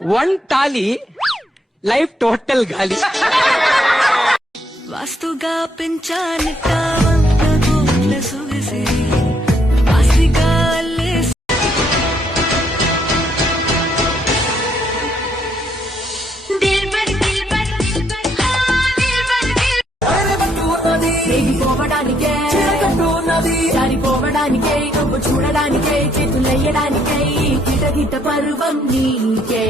One తాలి life total గాలి. వాస్తుగా పెంచానిట వంద కోట్ల సొగసిరి వాసిగా అల్లేసి పోవడానికే జారిపోవడానికే నువ్వు చూడడానికే చేతులయ్యడానికే గిట పర్వం నీకే.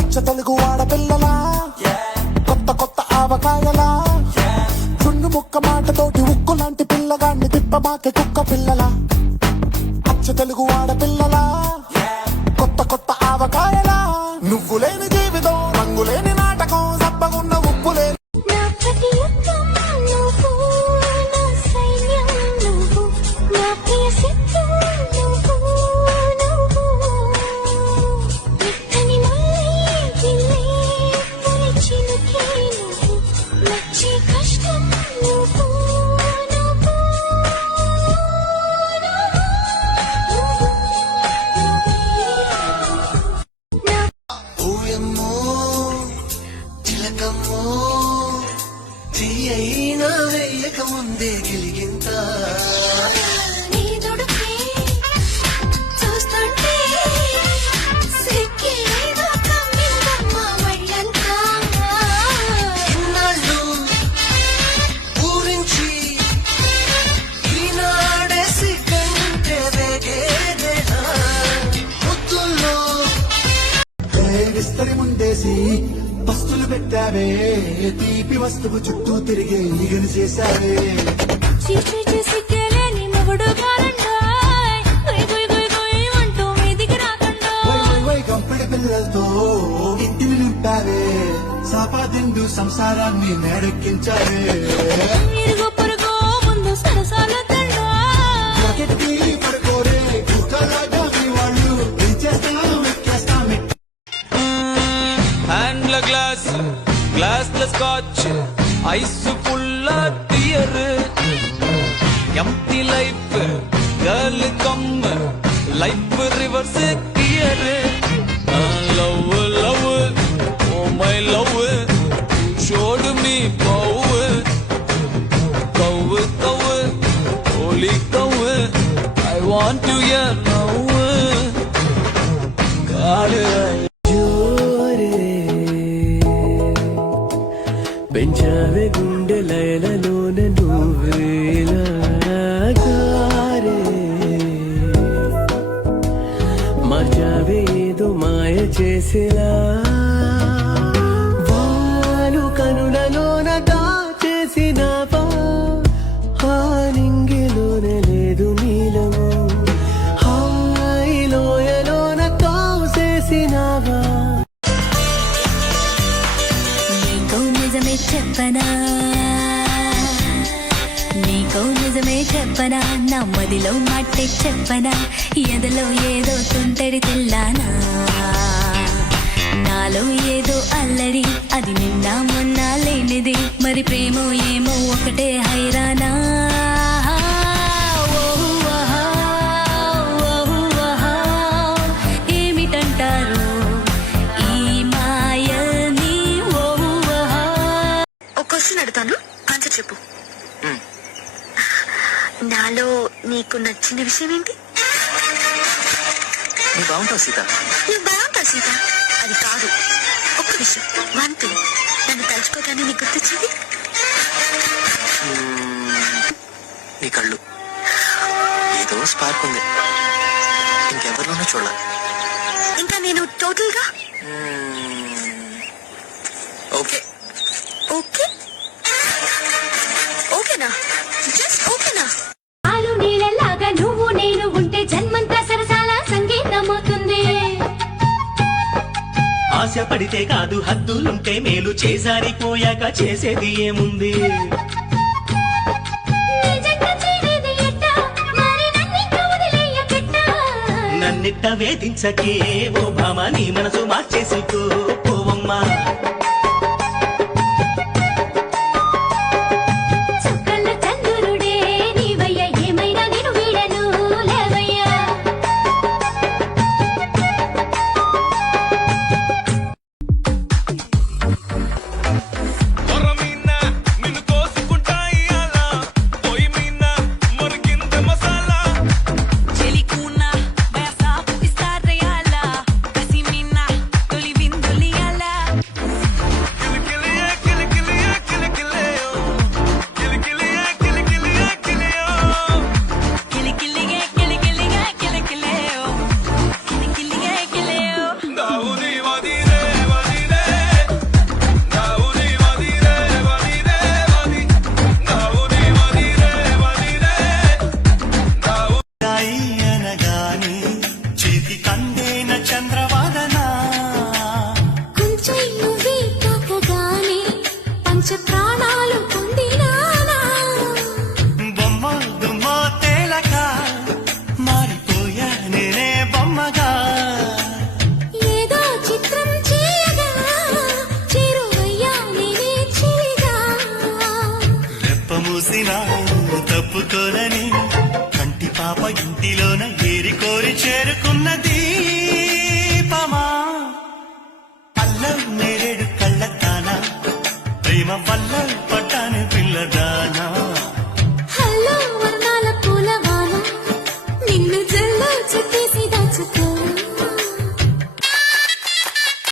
అచ్చ తెలుగు ఆడపిల్లలా కొత్త కొత్త ఆవకాయలా చున్ను ముక్క మాటతోటి ఉక్కు లాంటి పిల్లగాన్ని తిప్పమాకే కుక్క పిల్లలా. అచ్చ తెలుగు ఆడపిల్లలా కొత్త కొత్త ఆవకాయలా నువ్వు లేని జీవితం రంగు లేని నాటకం సబ్బగున్న ఉప్పు లేని ముందే గిలిగింత చూస్తుంటే ఊరించి ఈనాడే సిగ్గంటే ముద్దుల్లో విస్తరి ముందేసి పస్తులు పెట్టావే తీపి వస్తువు చుట్టూ తిరిగే ఈగను చేశావే. కంపెడి పిల్లలతో ఇంటిని నింపావే సాపాదిండు సంసారాన్ని మేడెక్కించావే. పడుకోరే కుక్కలాగా మీ వాళ్ళు ఎక్కేస్తామే. హ్యాండ్ల గ్లాస్ల స్కాచ్ ఐస్ ఫుల్ల beer empty life girl come life reverse gear. Love love oh my love షోడ్ మీ పవ్ కవ్ కవ్ want to hear now. God, పెంచావే గుండె లయలలోన నువ్వేలా గారే మార్చావే ఏదో మాయ చేసేలా వాలు కనులలోన దాచేసినావా ఆ నింగిలోన లేదు నీలము హాయిలోయలోన తోసేసినావా నీకో నిజమే చెప్పనా నా మదిలో మాటే చెప్పనా ఎదలో ఏదో తుంటరి తెల్లానా నాలో ఏదో అల్లరి అది నిన్న మొన్న లేనిది మరి ప్రేమో ఏమో ఒకటే హైరానా ఏమిటంటారు ఈ మాయని క్వశ్చన్ అడుగుతాను ఆన్సర్ చెప్పు నాలో నీకు నచ్చిన విషయం ఏంటి? నువ్వు బాగుంటావు సీత. నువ్వు బాగుంటావు సీత. అది కాదు, ఒక్క విషయం, వన్ థింగ్ నన్ను తలుచుకోగానే నీకు గుర్తొచ్చింది. నీ కళ్ళు ఏదో స్పార్క్ ఉంది, ఇంకెవరిలోనూ చూడ. ఇంకా నేను టోటల్ గా ఓకే ఓకే ఓకేనా? జస్ట్ ఓకేనా? ఆలు నీళ్ళలాగా నువ్వు నేను ఉంటే జన్మంతా సరసాల సంగీతమవుతుంది. ఆశ పడితే కాదు హద్దులుంటే మేలు చేసారిపోయాక చేసేది ఏముంది? నన్నిట్ట వేధించకే ఓ భామ నీ మనసు మార్చేసుకో పోవమ్మా.